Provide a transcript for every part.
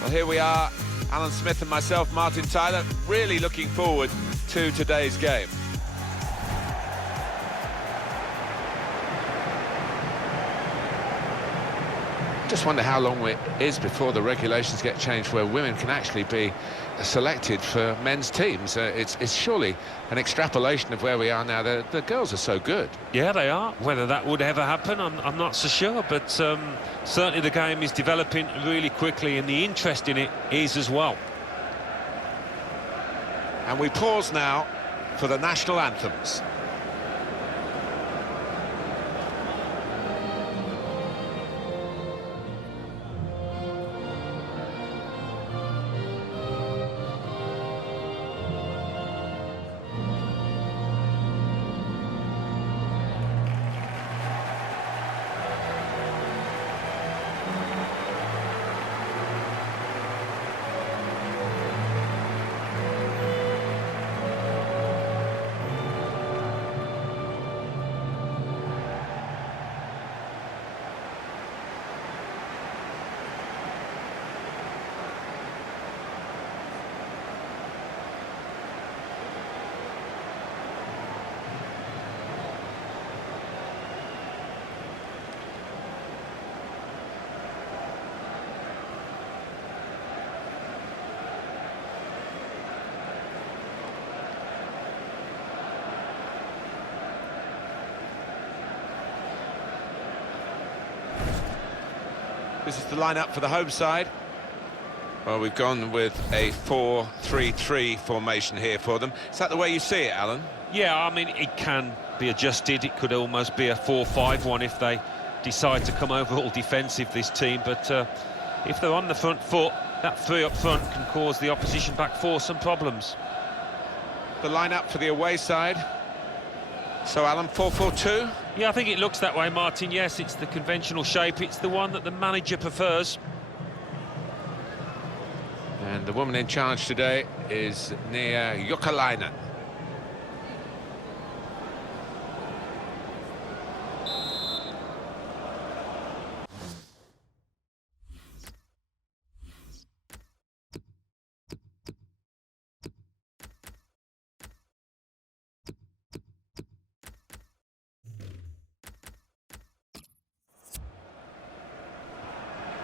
Well, here we are, Alan Smith and myself, Martin Tyler, really looking forward to today's game. Just wonder how long it is before the regulations get changed where women can actually be selected for men's teams. It's surely an extrapolation of where we are now. The girls are so good. Yeah, they are. Whether that would ever happen, I'm not so sure, but certainly the game is developing really quickly and the interest in it is as well. And we pause now for the national anthems. This is the lineup for the home side. Well, we've gone with a 4-3-3 formation here for them. Is that the way you see it, Alan? Yeah, I mean, it can be adjusted. It could almost be a 4-5-1 if they decide to come over all defensive, this team. But if they're on the front foot, that three up front can cause the opposition back four some problems. The lineup for the away side. So, Alan, 4-4-2? Yeah, I think it looks that way, Martin. Yes, it's the conventional shape. It's the one that the manager prefers. And the woman in charge today is Nia Jokalainen.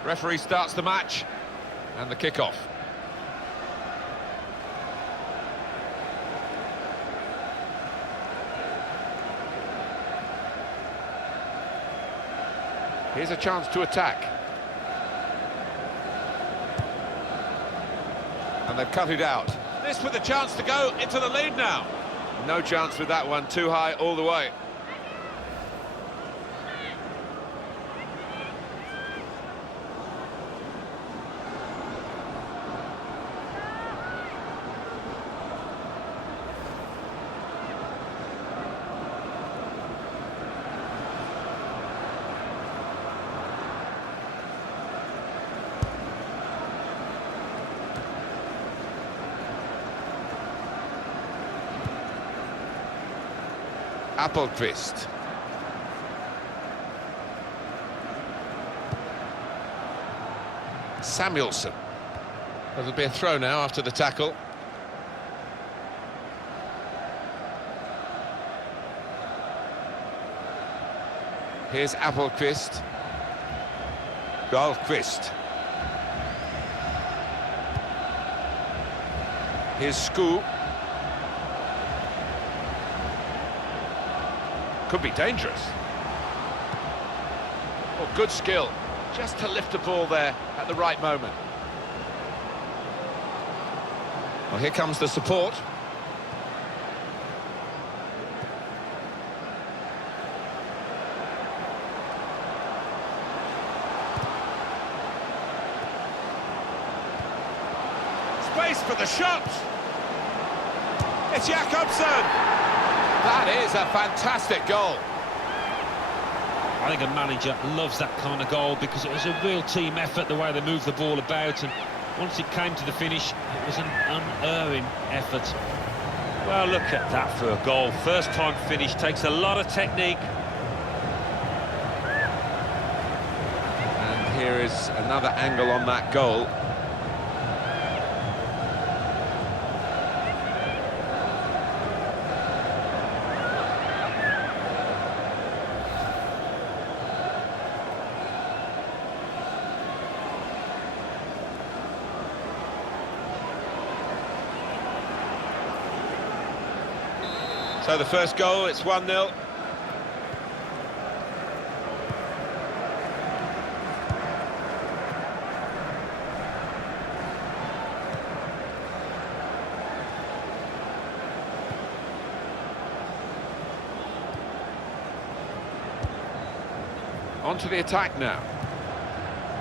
Referee starts the match and the kick-off. Here's a chance to attack. And they've cut it out. This with a chance to go into the lead now. No chance with that one, too high all the way. Appelqvist. Samuelson. There'll be a throw now after the tackle. Here's Appelqvist. Dahlqvist. Here's Scoop. Could be dangerous. Oh, good skill, just to lift the ball there at the right moment. Well, here comes the support. Space for the shot. It's Jakobsen. That is a fantastic goal. I think a manager loves that kind of goal because it was a real team effort, the way they moved the ball about, and once it came to the finish, it was an unerring effort. Well, look at that for a goal. First time finish, takes a lot of technique. And here is another angle on that goal. So the first goal, it's 1-0. On to the attack now.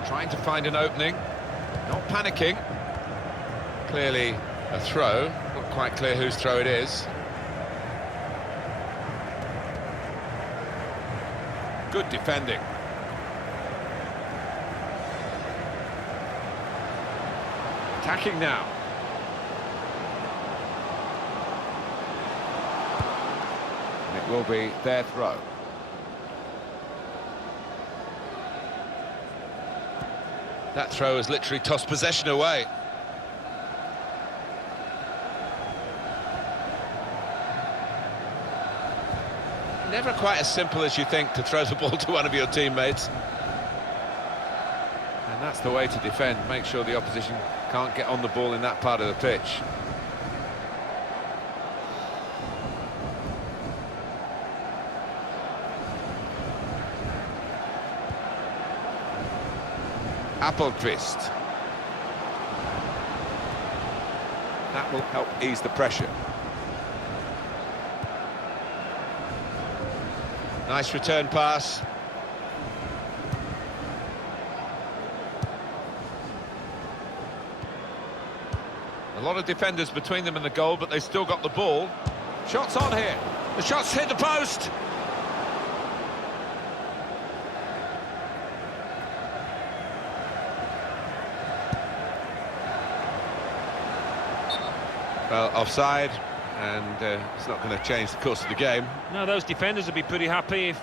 Trying to find an opening. Not panicking. Clearly a throw. Not quite clear whose throw it is. Good defending. Attacking now. It will be their throw. That throw has literally tossed possession away. Never quite as simple as you think to throw the ball to one of your teammates. And that's the way to defend. Make sure the opposition can't get on the ball in that part of the pitch. Appelqvist. That will help ease the pressure. Nice return pass. A lot of defenders between them and the goal, but they still got the ball. Shots on here. The shots hit the post. Well, offside, and it's not going to change the course of the game. No, those defenders would be pretty happy if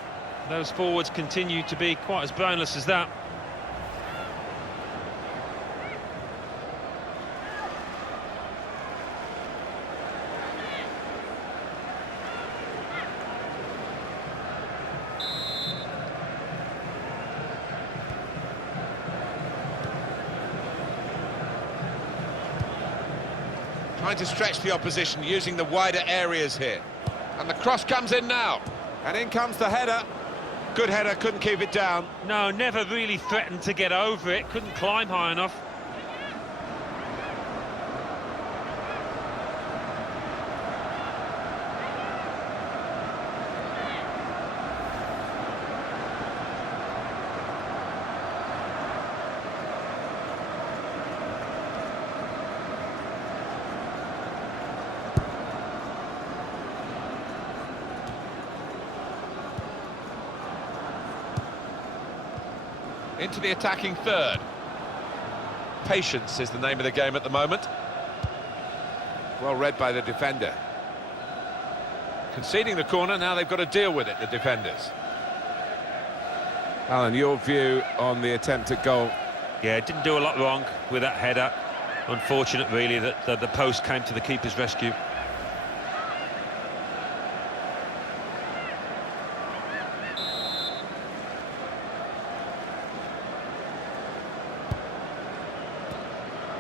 those forwards continue to be quite as brainless as that. Trying to stretch the opposition, using the wider areas here. And the cross comes in now. And in comes the header. Good header, couldn't keep it down. No, never really threatened to get over it, couldn't climb high enough. Into the attacking third. Patience is the name of the game at the moment. Well read by the defender. Conceding the corner, now they've got to deal with it, the defenders. Alan, your view on the attempt at goal? Yeah, didn't do a lot wrong with that header. Unfortunate, really, that the post came to the keeper's rescue.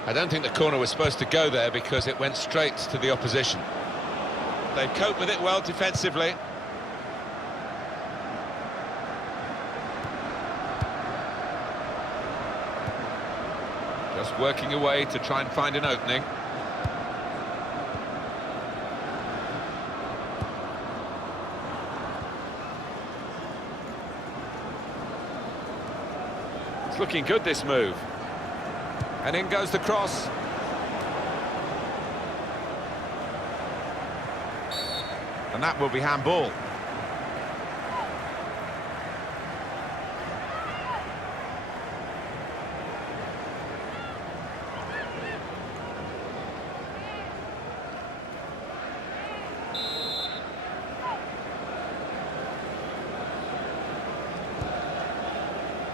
I don't think the corner was supposed to go there because it went straight to the opposition. They've coped with it well defensively. Just working away to try and find an opening. It's looking good, this move. And in goes the cross. And that will be handball.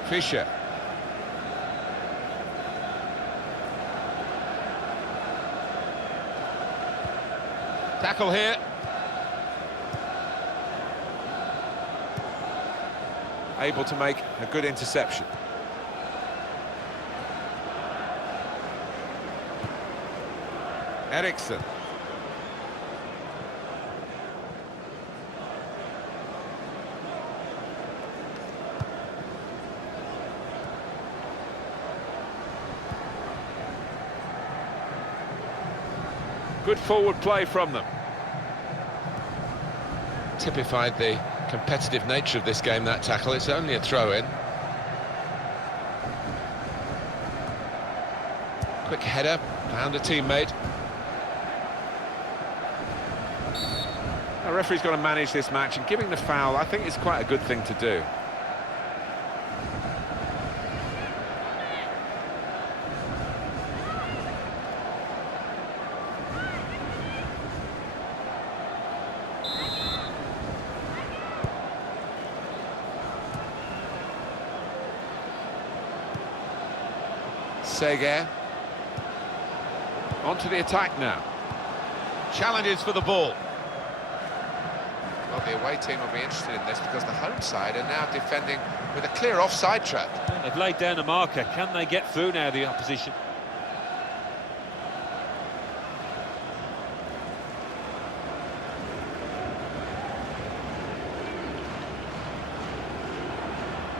Fischer. Tackle here. Able to make a good interception. Eriksson. Good forward play from them. Typified the competitive nature of this game, that tackle. It's only a throw-in. Quick header, found a teammate. The referee's got to manage this match, and giving the foul, I think, is quite a good thing to do. Seger. Onto the attack now. Challenges for the ball. Well, the away team will be interested in this because the home side are now defending with a clear offside trap. They've laid down a marker. Can they get through now, the opposition?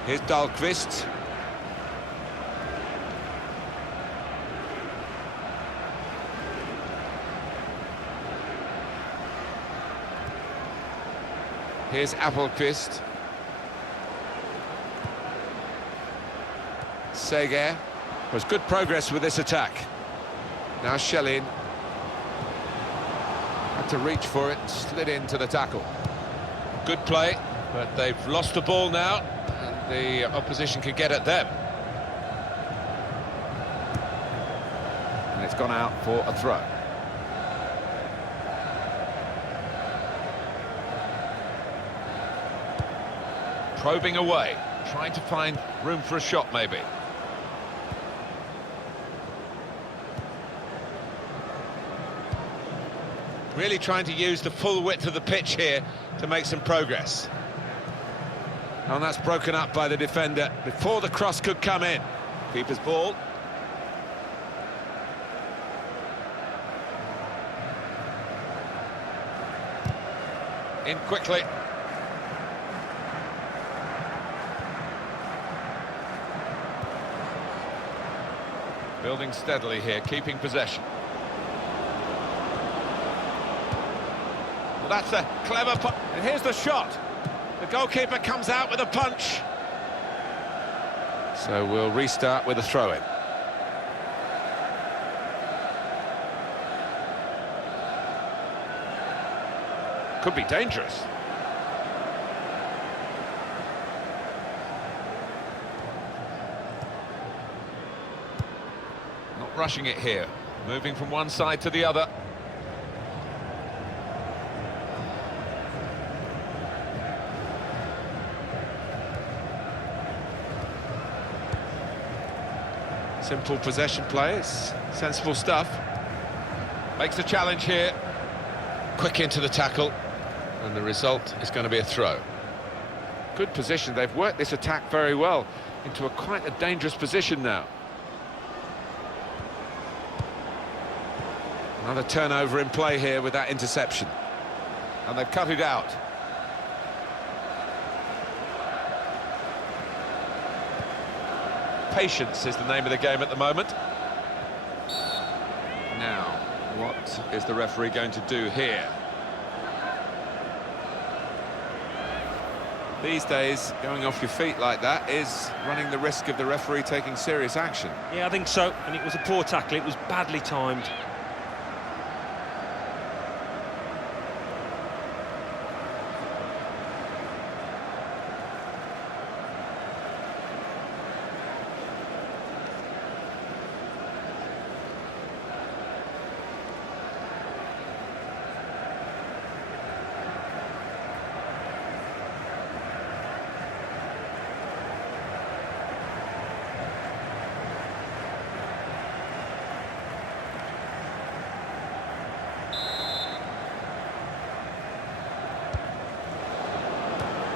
Here's Dahlqvist. Here's Appelqvist. Seger. There's good progress with this attack. Now Schellin. Had to reach for it, slid into the tackle. Good play, but they've lost the ball now, and the opposition can get at them. And it's gone out for a throw. Probing away, trying to find room for a shot, maybe. Really trying to use the full width of the pitch here to make some progress. And that's broken up by the defender before the cross could come in. Keeper's ball. In quickly. Building steadily here, keeping possession. Well, that's a clever punch. And here's the shot. The goalkeeper comes out with a punch. So we'll restart with a throw-in. Could be dangerous. Not rushing it here. Moving from one side to the other. Simple possession play, it's sensible stuff. Makes a challenge here. Quick into the tackle. And the result is going to be a throw. Good position, they've worked this attack very well into quite a dangerous position now. Another turnover in play here with that interception. And they've cut it out. Patience is the name of the game at the moment. Now, what is the referee going to do here? These days, going off your feet like that is running the risk of the referee taking serious action. Yeah, I think so. And it was a poor tackle. It was badly timed.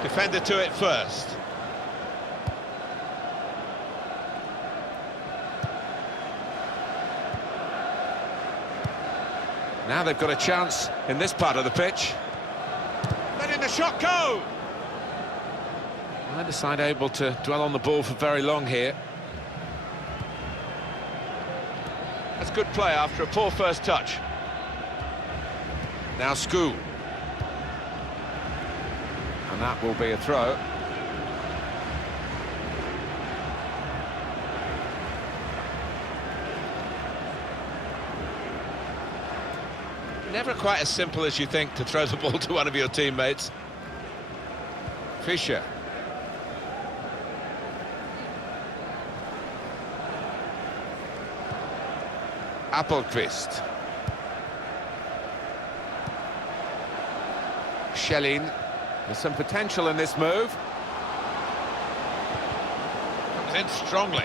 Defender to it first. Now they've got a chance in this part of the pitch. Letting the shot go! Neither side able to dwell on the ball for very long here. That's good play after a poor first touch. Now School. And that will be a throw. Never quite as simple as you think to throw the ball to one of your teammates. Fischer. Appelqvist. Schelling. There's some potential in this move. Comes in strongly.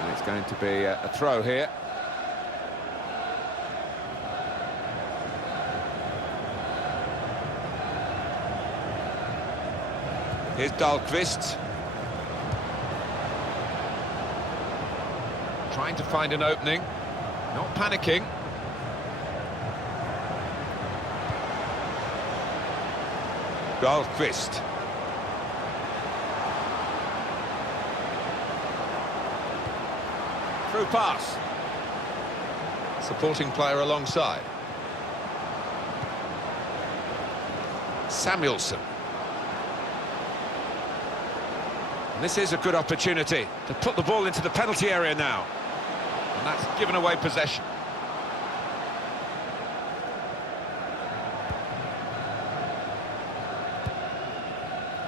And it's going to be a throw here. Here's Dahlqvist. Trying to find an opening. Not panicking. Dahlqvist. Through pass. Supporting player alongside. Samuelsson. And this is a good opportunity to put the ball into the penalty area now. And that's given away possession.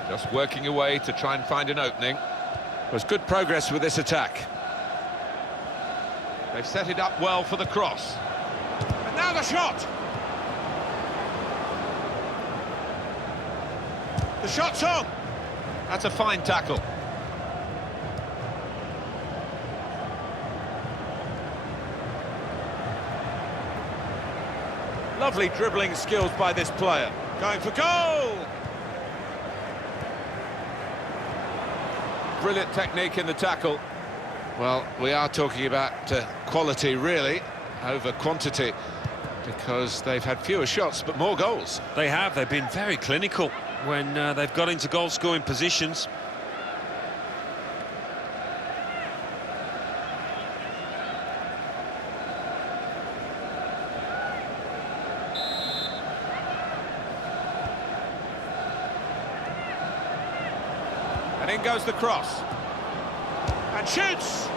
Just working away to try and find an opening. There's good progress with this attack. They've set it up well for the cross. And now the shot! The shot's on! That's a fine tackle. Lovely dribbling skills by this player. Going for goal! Brilliant technique in the tackle. Well, we are talking about quality, really, over quantity, because they've had fewer shots, but more goals. They have. They've been very clinical when they've got into goal-scoring positions. And in goes the cross. And shoots!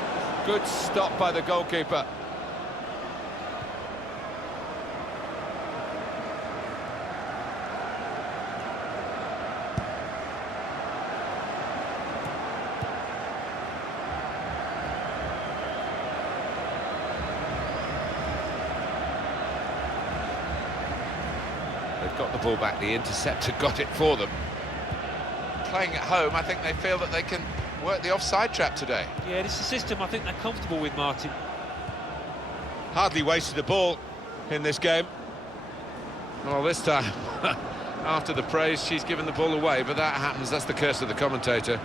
Good stop by the goalkeeper. They've got the ball back, the interceptor got it for them. Playing at home, I think they feel that they can work the offside trap today. Yeah, this is a system I think they're comfortable with, Martin. Hardly wasted a ball in this game. Well, this time, after the praise, she's given the ball away, but that happens, that's the curse of the commentator.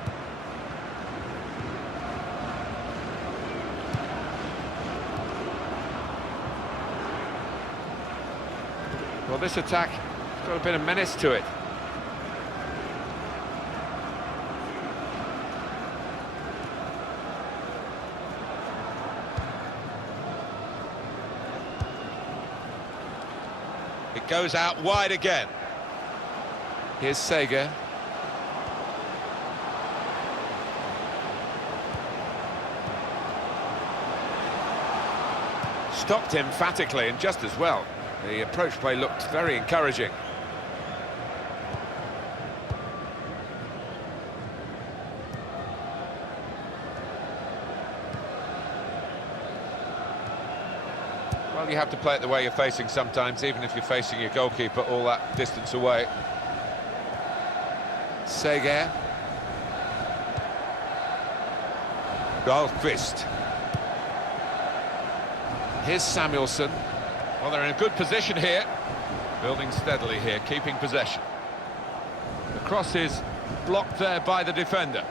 Well, this attack has got a bit of menace to it. It goes out wide again. Here's Sega. Stopped emphatically and just as well. The approach play looked very encouraging. Well, you have to play it the way you're facing sometimes, even if you're facing your goalkeeper all that distance away. Sega. Dahlqvist. Here's Samuelsson. Well, they're in a good position here. Building steadily here, keeping possession. The cross is blocked there by the defender.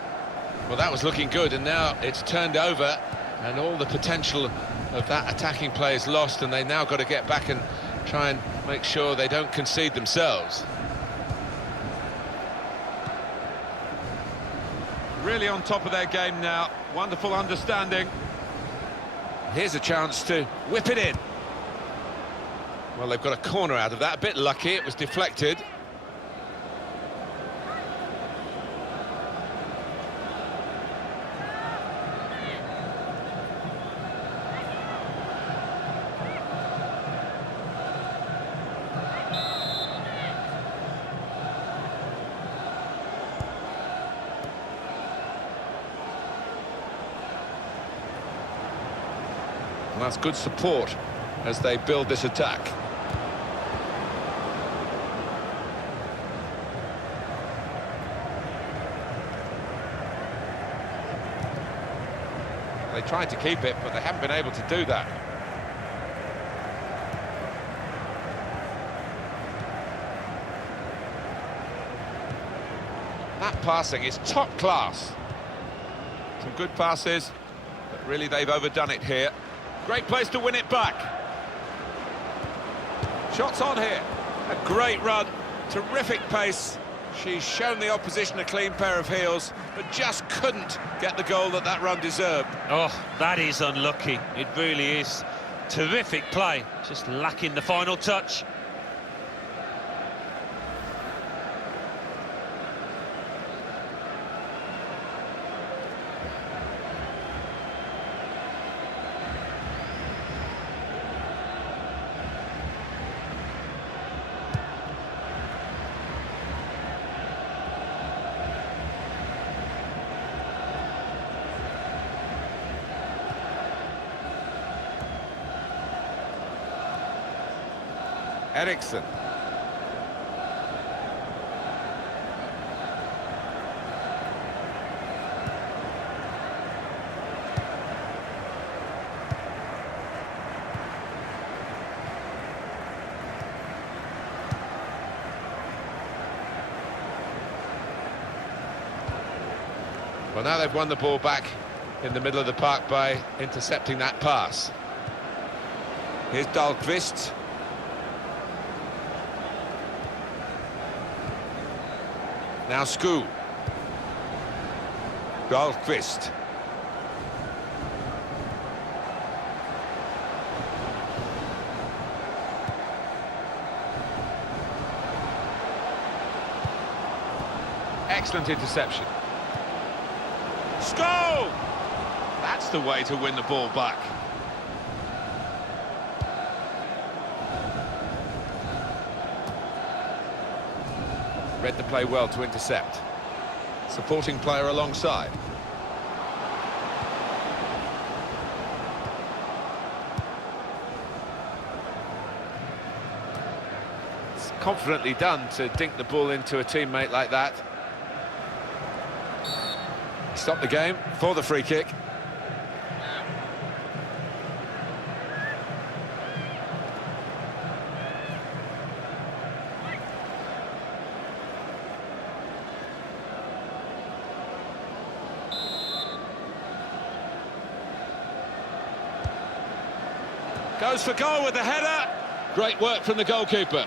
Well, that was looking good, and now it's turned over, and all the potential of that attacking play is lost, and they now got to get back and try and make sure they don't concede themselves. Really on top of their game now. Wonderful understanding. Here's a chance to whip it in. Well, they've got a corner out of that, a bit lucky, it was deflected. And that's good support as they build this attack. They tried to keep it, but they haven't been able to do that. That passing is top class. Some good passes, but really they've overdone it here. Great place to win it back. Shots on here. A great run, terrific pace. She's shown the opposition a clean pair of heels, but just couldn't get the goal that run deserved. Oh, that is unlucky. It really is. Terrific play, just lacking the final touch. Eriksson. Well, now they've won the ball back in the middle of the park by intercepting that pass. Here's Dahlqvist. Now Skoo. Dahlqvist. Excellent interception. Skoo! That's the way to win the ball back. Read the play well to intercept. Supporting player alongside. It's confidently done to dink the ball into a teammate like that. Stop the game for the free kick. Goes for goal with the header. Great work from the goalkeeper.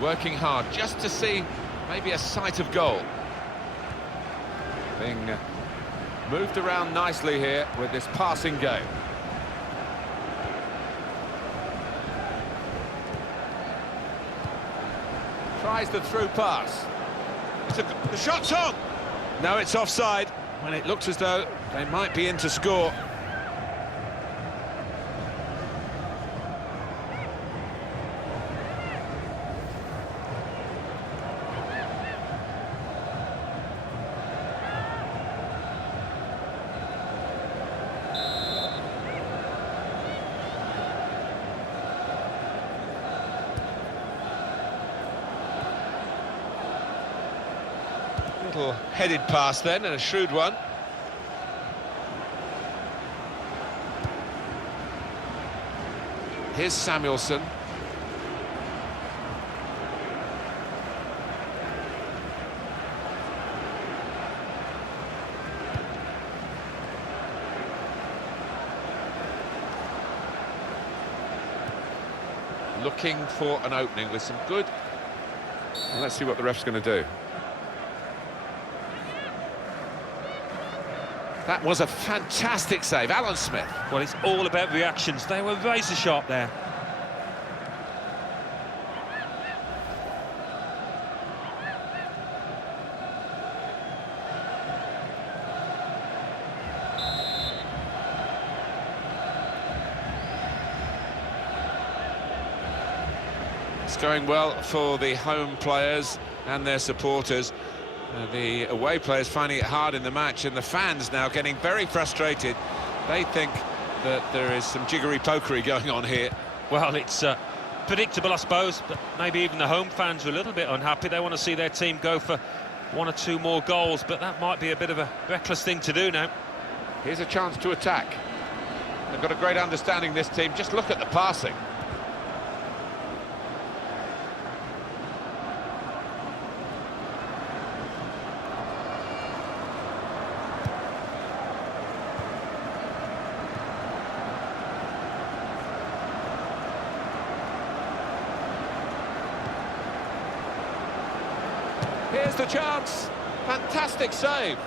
Working hard just to see maybe a sight of goal. Being moved around nicely here with this passing game. Tries the through pass. The shot's on! No, it's offside, when it looks as though they might be in to score. Little headed pass then, and a shrewd one. Here's Samuelsson. Looking for an opening with some good And let's see what the ref's going to do. That was a fantastic save, Alan Smith. Well, it's all about reactions. They were razor sharp there. It's going well for the home players and their supporters. The away players finding it hard in the match, and the fans now getting very frustrated. They think that there is some jiggery-pokery going on here. Well, it's predictable, I suppose, but maybe even the home fans are a little bit unhappy. They want to see their team go for 1 or 2 more goals, but that might be a bit of a reckless thing to do now. Here's a chance to attack. They've got a great understanding, this team. Just look at the passing. Here's the chance. Fantastic save.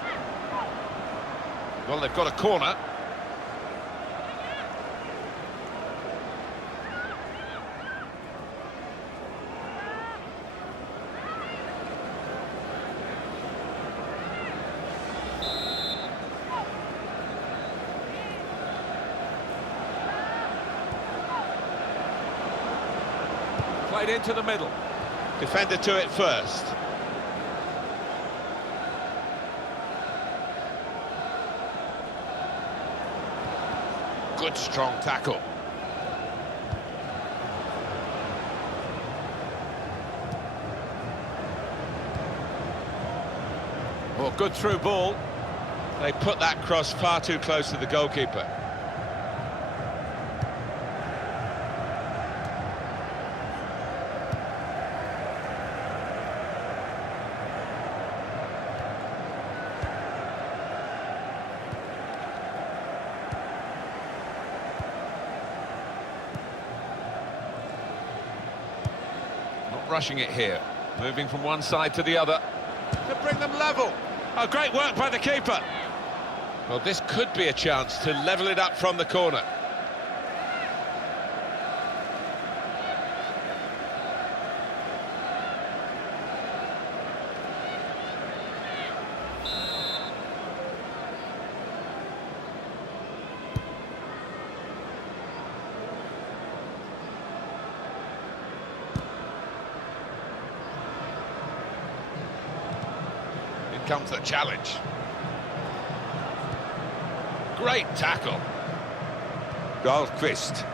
Well, they've got a corner. Played into the middle. Defender to it first. Good strong tackle. Well, good through ball. They put that cross far too close to the goalkeeper. Rushing it here, moving from one side to the other to bring them level. Oh, great work by the keeper. Well, this could be a chance to level it up from the corner. Comes the challenge. Great tackle. Dahlqvist.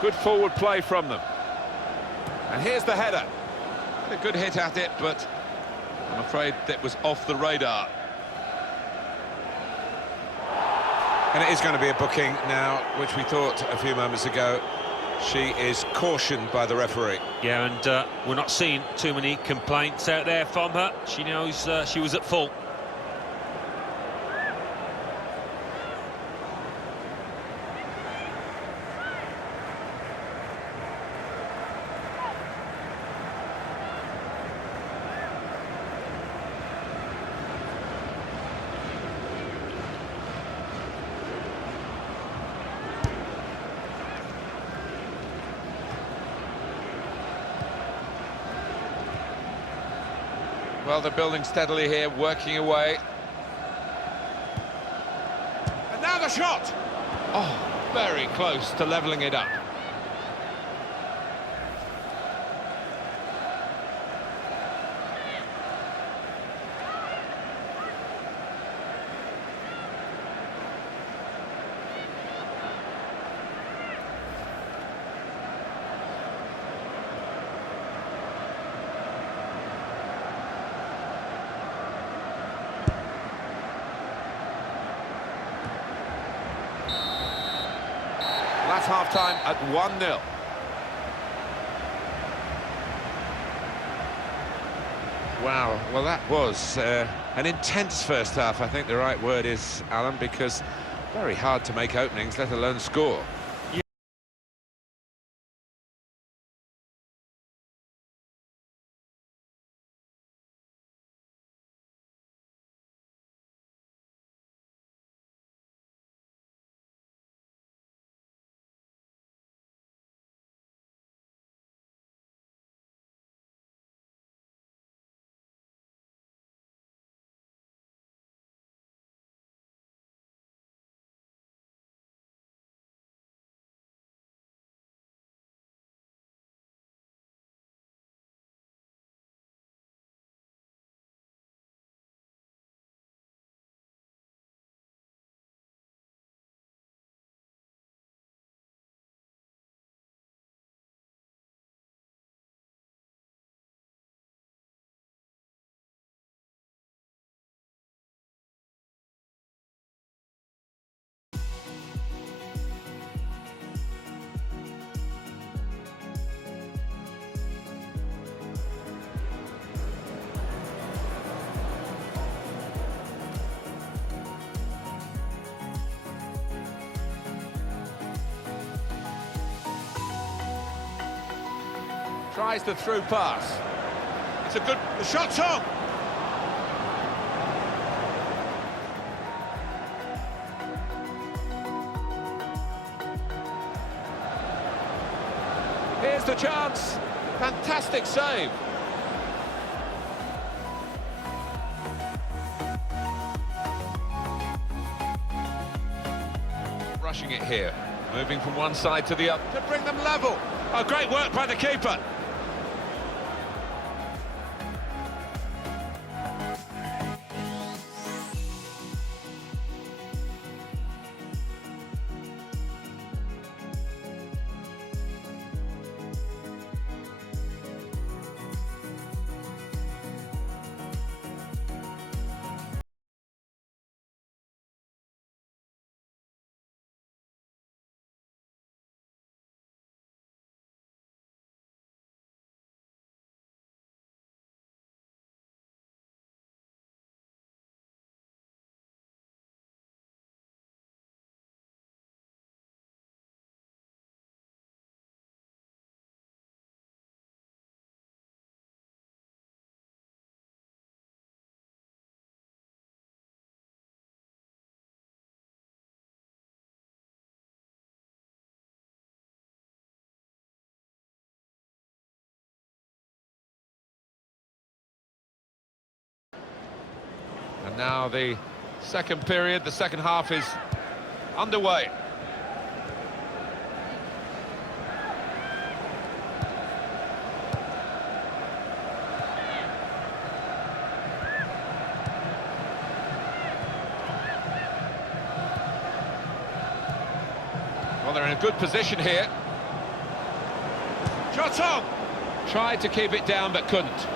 Good forward play from them. And here's the header. A good hit at it, but I'm afraid that was off the radar. And it is going to be a booking now, which we thought a few moments ago. She is cautioned by the referee. Yeah, and we're not seeing too many complaints out there from her. She knows she was at fault. Well, they're building steadily here, working away. And now the shot! Oh, very close to levelling it up. That's half-time at 1-0. Wow, well that was an intense first half, I think the right word is, Alan, because very hard to make openings, let alone score. Tries the through pass. It's a good... The shot's on! Here's the chance. Fantastic save. Rushing it here. Moving from one side to the other to bring them level. Oh, great work by the keeper. And now the second period, the second half is underway. Well, they're in a good position here. Shot on! Tried to keep it down, but couldn't.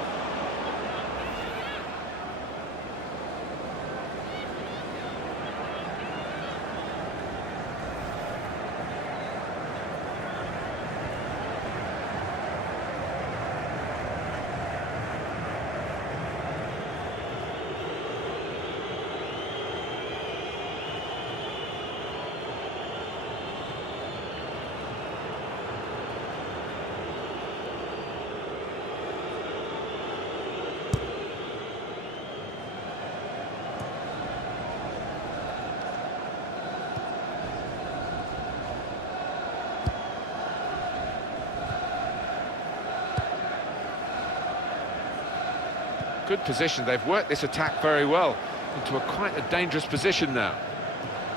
Good position. They've worked this attack very well into quite a dangerous position now.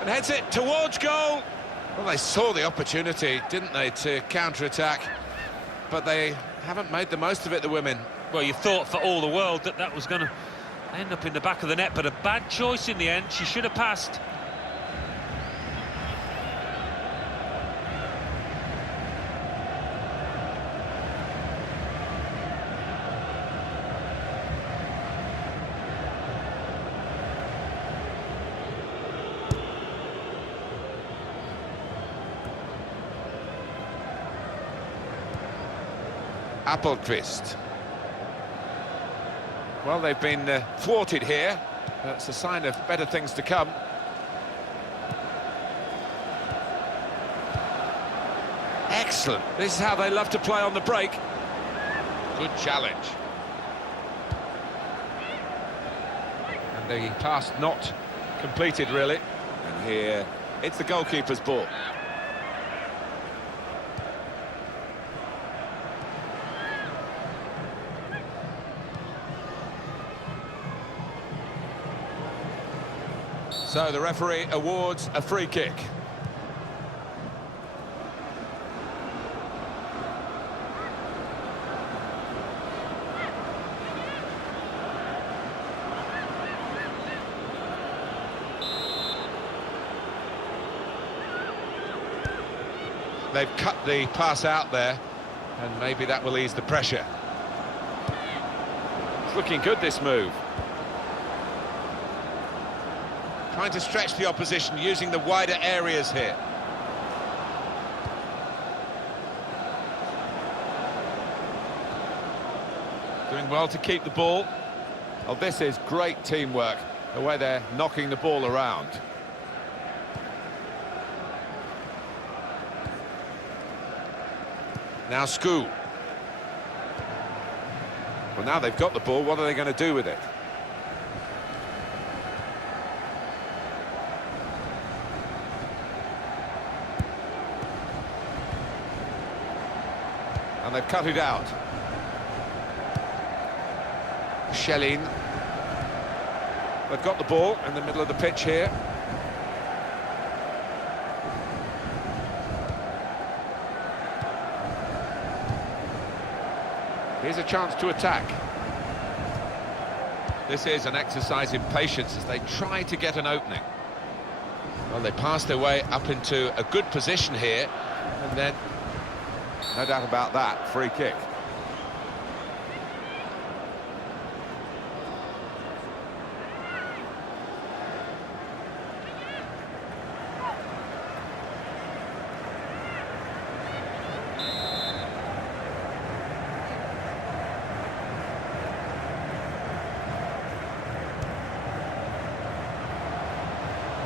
And heads it towards goal. Well, they saw the opportunity, didn't they, to counter-attack, but they haven't made the most of it, the women. Well, you thought for all the world that that was going to end up in the back of the net, but a bad choice in the end. She should have passed. Appelqvist. Well, they've been thwarted here. That's a sign of better things to come. Excellent. This is how they love to play on the break. Good challenge. And the pass not completed, really. And here, it's the goalkeeper's ball. So the referee awards a free kick. They've cut the pass out there, and maybe that will ease the pressure. It's looking good, this move. Trying to stretch the opposition, using the wider areas here. Doing well to keep the ball. Oh, this is great teamwork, the way they're knocking the ball around. Now Skoo. Well, now they've got the ball, what are they going to do with it? And they've cut it out. Shelling. They've got the ball in the middle of the pitch here. Here's a chance to attack. This is an exercise in patience as they try to get an opening. Well, they pass their way up into a good position here, and then, no doubt about that, free kick.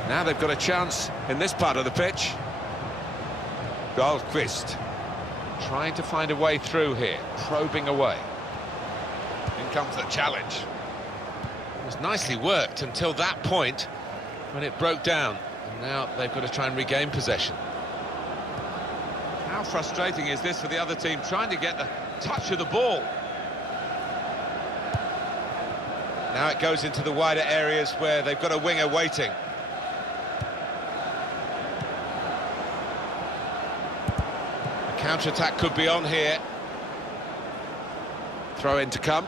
Now they've got a chance in this part of the pitch. Dahlqvist trying to find a way through here, probing away. In comes the challenge. It was nicely worked until that point when it broke down. And now they've got to try and regain possession. How frustrating is this for the other team, trying to get the touch of the ball. Now it goes into the wider areas where they've got a winger waiting. Counter-attack could be on here. Throw in to come.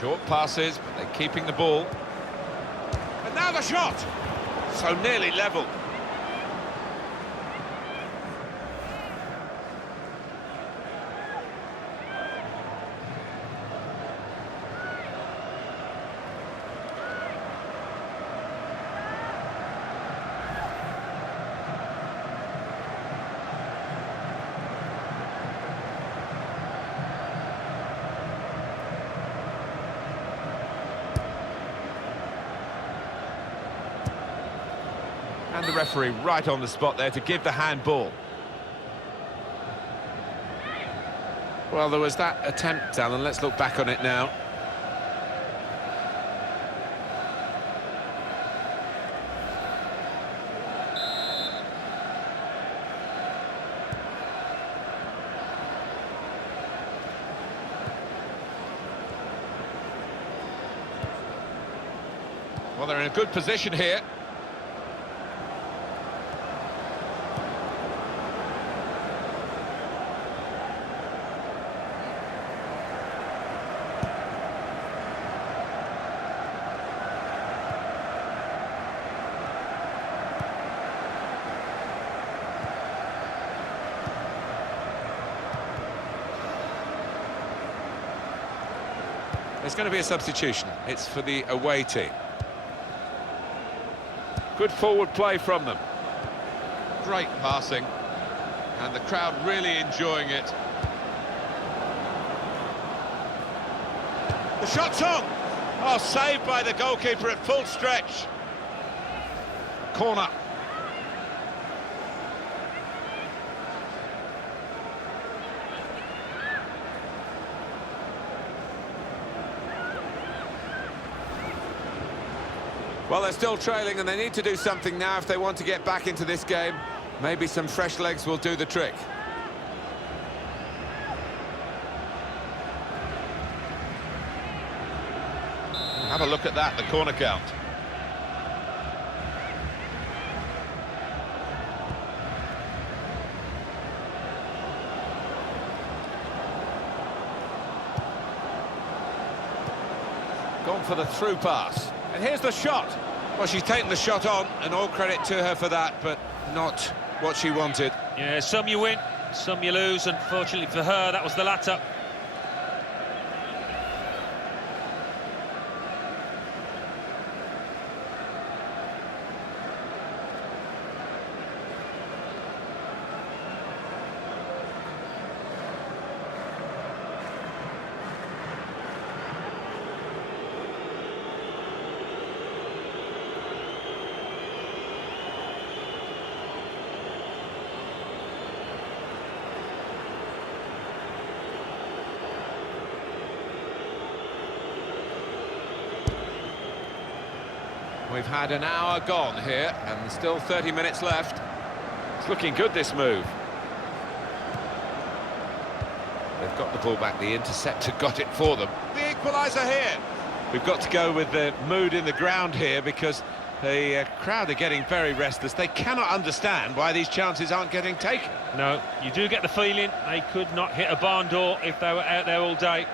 Short passes, but they're keeping the ball. And now the shot! So nearly level. And the referee right on the spot there to give the handball. Well, there was that attempt, Alan. Let's look back on it now. Well, they're in a good position here. There's going to be a substitution. It's for the away team. Good forward play from them. great passing, and the crowd really enjoying it. The shot's on! Oh, saved by the goalkeeper at full stretch. Corner. Well, they're still trailing and they need to do something now if they want to get back into this game. Maybe some fresh legs will do the trick. Have a look at that, the corner count. Gone for the through pass. And here's the shot. Well, she's taken the shot on, and all credit to her for that, but not what she wanted. Yeah, some you win, some you lose. Unfortunately for her, that was the latter. We've had an hour gone here, and still 30 minutes left. It's looking good, this move. They've got the ball back, the interceptor got it for them. The equaliser here. We've got to go with the mood in the ground here, because the crowd are getting very restless. They cannot understand why these chances aren't getting taken. No, you do get the feeling they could not hit a barn door if they were out there all day.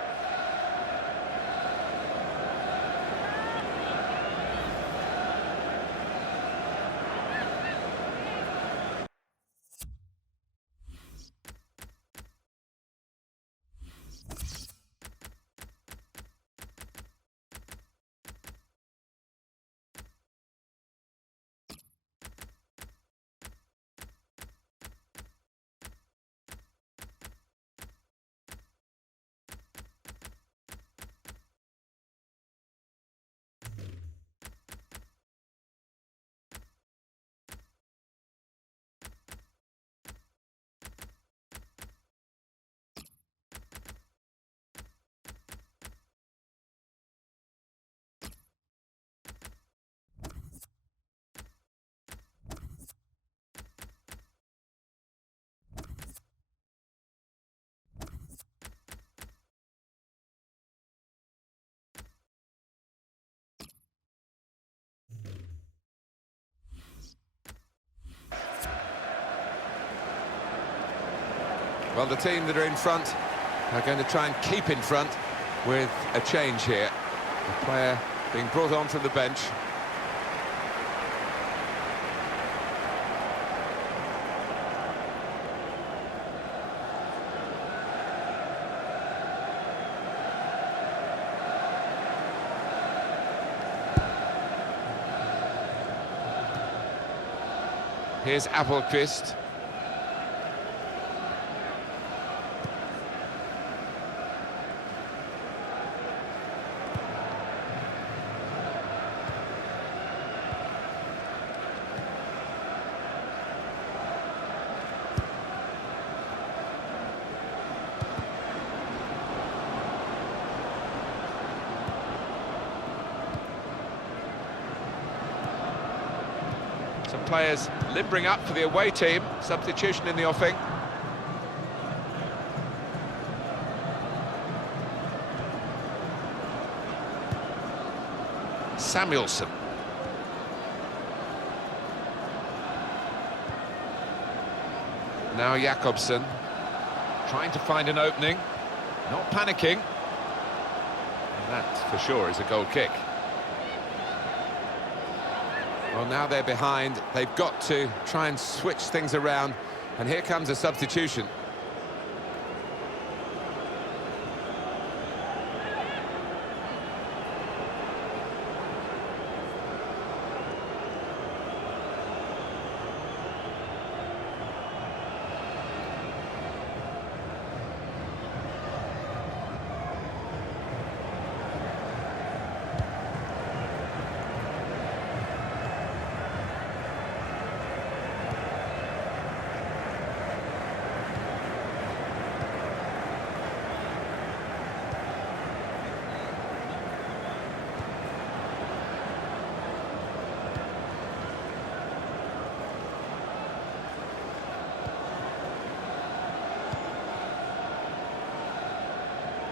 Well, the team that are in front are going to try and keep in front with a change here. A player being brought on from the bench. Here's Appelqvist. Some players limbering up for the away team. Substitution in the offing. Samuelson. Now Jakobsen, trying to find an opening, not panicking. And that, for sure, is a goal kick. Well, now they're behind. They've got to try and switch things around. And here comes a substitution.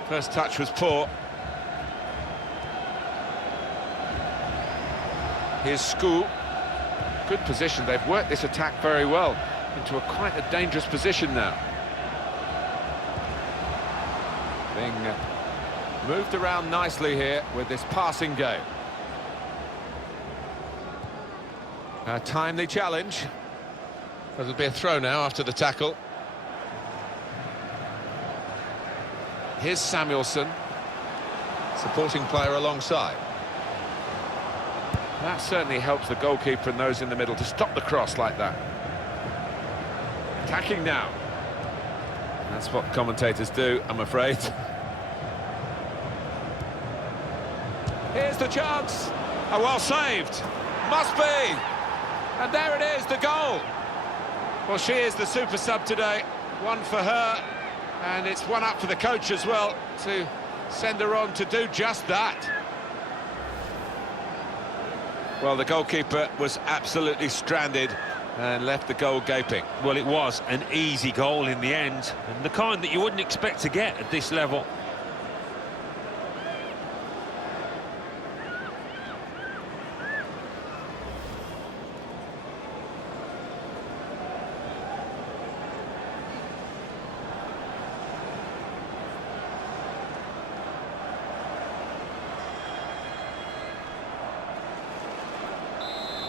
First touch was poor. Here's Sku. Good position. They've worked this attack very well into quite a dangerous position now. Being moved around nicely here with this passing game. A timely challenge. There'll be a throw now after the tackle. Here's Samuelson, supporting player alongside. That certainly helps the goalkeeper and those in the middle to stop the cross like that. Attacking now. That's what commentators do, I'm afraid. Here's the chance. Oh, well saved. Must be. And there it is, the goal. Well, she is the super sub today. One for her. And it's one up for the coach as well to send her on to do just that. Well, the goalkeeper was absolutely stranded and left the goal gaping. Well, it was an easy goal in the end, and the kind that you wouldn't expect to get at this level.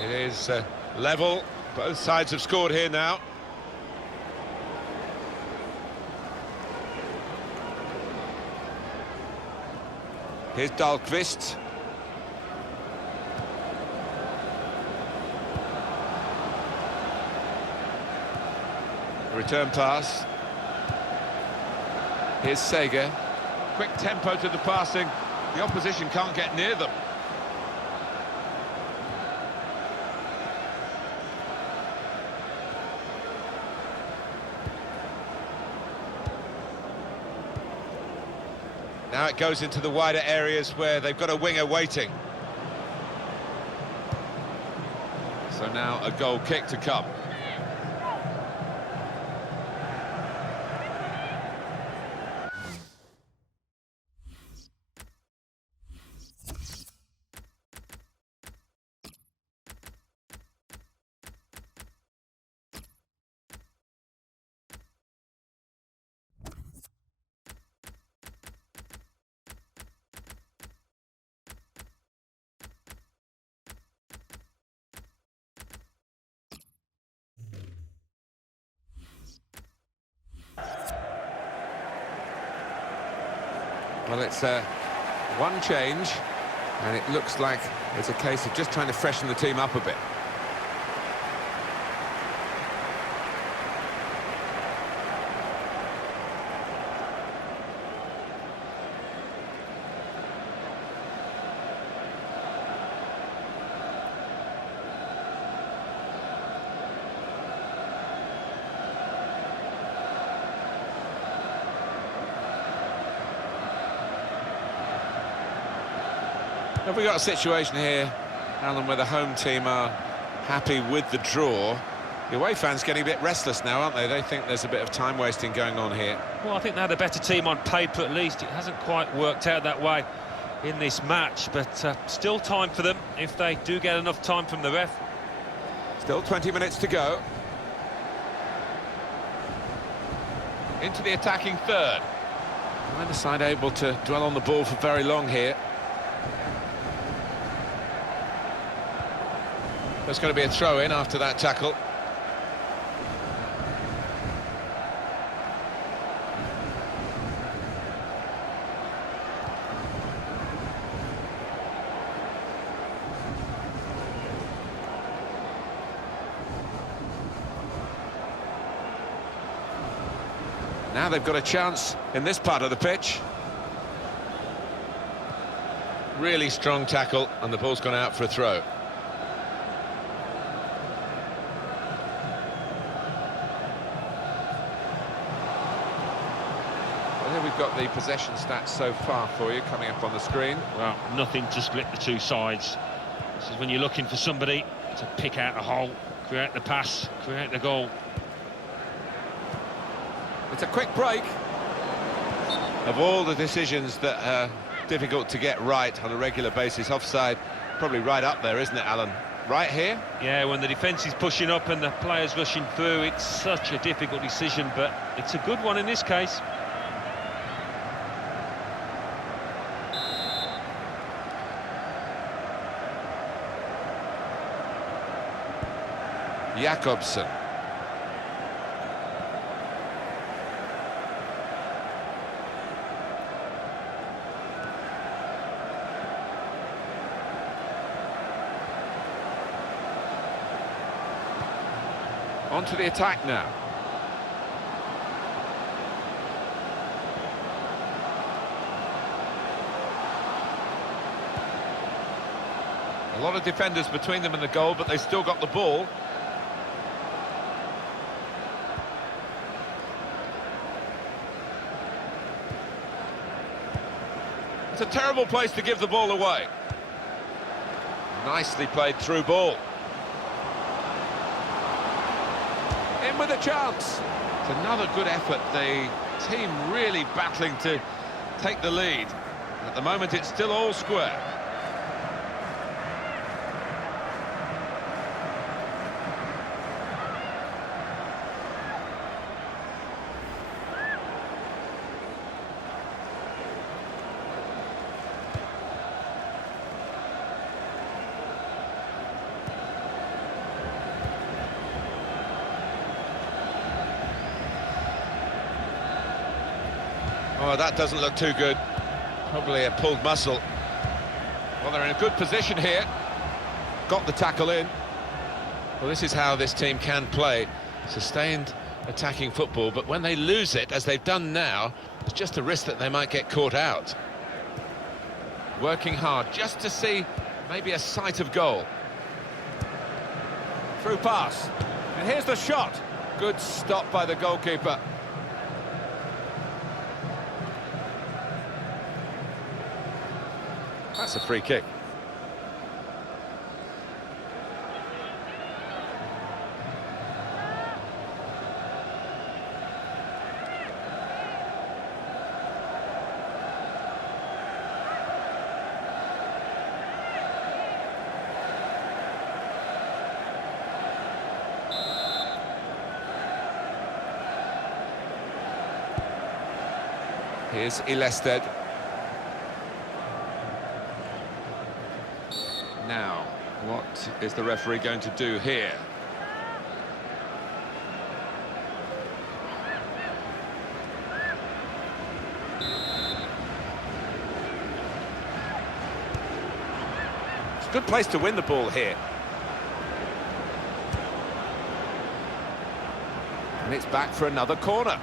It is level. Both sides have scored here now. Here's Dahlqvist. Return pass. Here's Sega. Quick tempo to the passing. The opposition can't get near them. Now it goes into the wider areas where they've got a winger waiting. So now a goal kick to come. Well, it's one change, and it looks like it's a case of just trying to freshen the team up a bit. Have we got a situation here, Alan, where the home team are happy with the draw? The away fans getting a bit restless now, aren't they? They think there's a bit of time wasting going on here. Well, I think they're the better team on paper, at least. It hasn't quite worked out that way in this match, but still time for them if they do get enough time from the ref. Still 20 minutes to go. Into the attacking third. Neither side able to dwell on the ball for very long here. There's going to be a throw-in after that tackle. Now they've got a chance in this part of the pitch. Really strong tackle, and the ball's gone out for a throw. We've got the possession stats so far for you coming up on the screen. Well, nothing to split the two sides. This is when you're looking for somebody to pick out a hole, create the pass, create the goal. It's a quick break. Of all the decisions that are difficult to get right on a regular basis, offside probably right up there, isn't it, Alan? Right here? Yeah, when the defence is pushing up and the players rushing through, it's such a difficult decision, but it's a good one in this case. Jakobsen. On to the attack now. A lot of defenders between them and the goal, but they still got the ball. It's a terrible place to give the ball away. Nicely played through ball. In with a chance. It's another good effort. The team really battling to take the lead. At the moment, it's still all square. Oh, that doesn't look too good. Probably a pulled muscle. Well, they're in a good position here. Got the tackle in. Well, this is how this team can play. Sustained attacking football, but when they lose it, as they've done now, it's just a risk that they might get caught out. Working hard just to see maybe a sight of goal. Through pass. And here's the shot. Good stop by the goalkeeper. That's a free kick. Here's Ilested. Now, what is the referee going to do here? It's a good place to win the ball here. And it's back for another corner.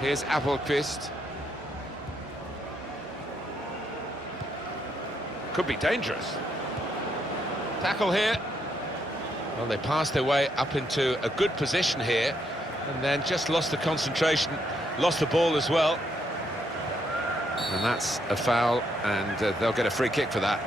Here's Appelqvist. Could be dangerous. Tackle here. Well, they passed their way up into a good position here, and then just lost the concentration, lost the ball as well. And that's a foul, and they'll get a free kick for that.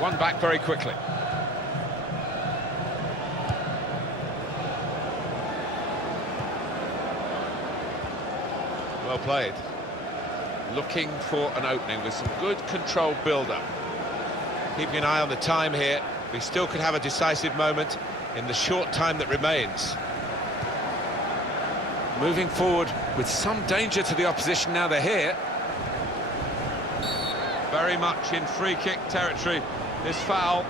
One back very quickly. Well played. Looking for an opening with some good controlled build-up. Keeping an eye on the time here. We still could have a decisive moment in the short time that remains. Moving forward with some danger to the opposition now they're here. Very much in free kick territory. This foul.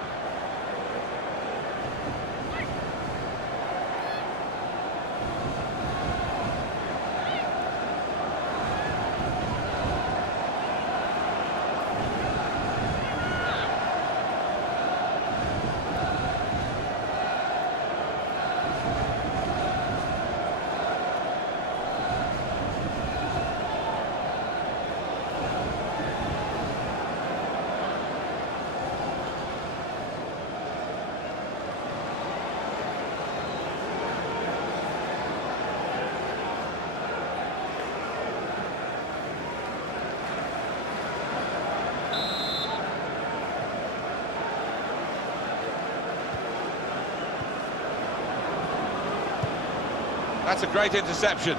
That's a great interception.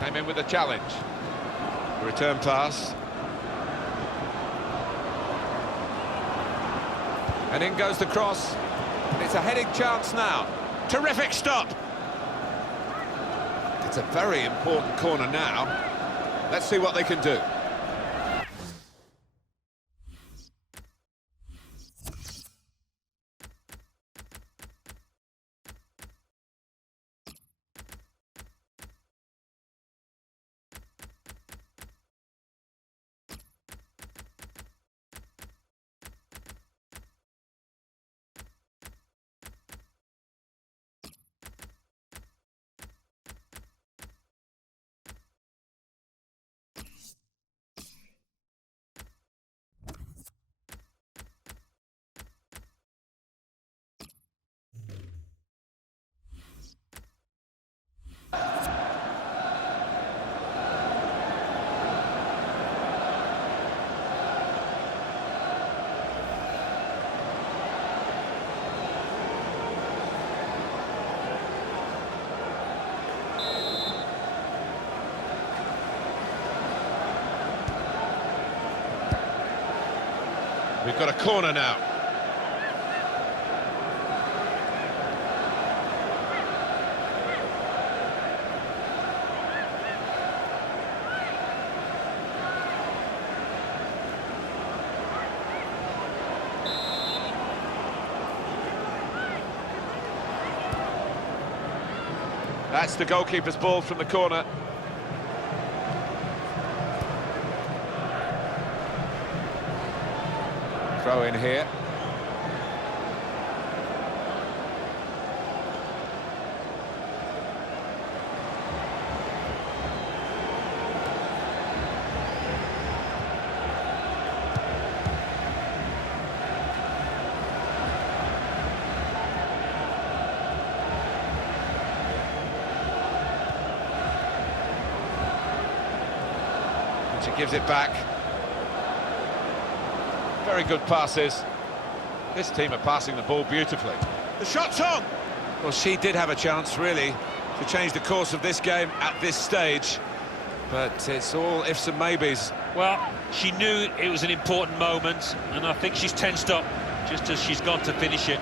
Came in with a challenge. Return pass. And in goes the cross. And it's a heading chance now. Terrific stop. It's a very important corner now. Let's see what they can do. We've got a corner now. That's the goalkeeper's ball from the corner. Throw in here. And she gives it back. Very good passes. This team are passing the ball beautifully. The shot's on! Well, she did have a chance, really, to change the course of this game at this stage. But it's all ifs and maybes. Well, she knew it was an important moment, and I think she's tensed up just as she's gone to finish it.